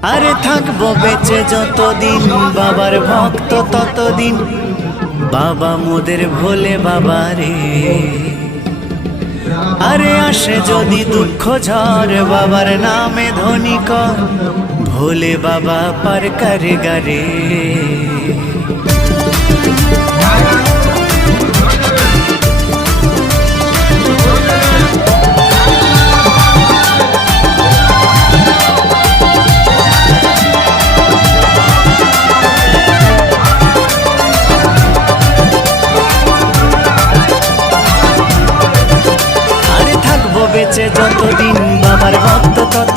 আরে থাকবো বেঁচে যতদিন বাবার ভক্ত ততদিন, বাবা মোদের ভোলে বাবা রে। আরে আসে যদি দুঃখ ঝড় বাবার নামে ধ্বনি কর, ভোলে বাবা পার করে গারে। বেঁচে যতদিন বাবার ভক্ত তত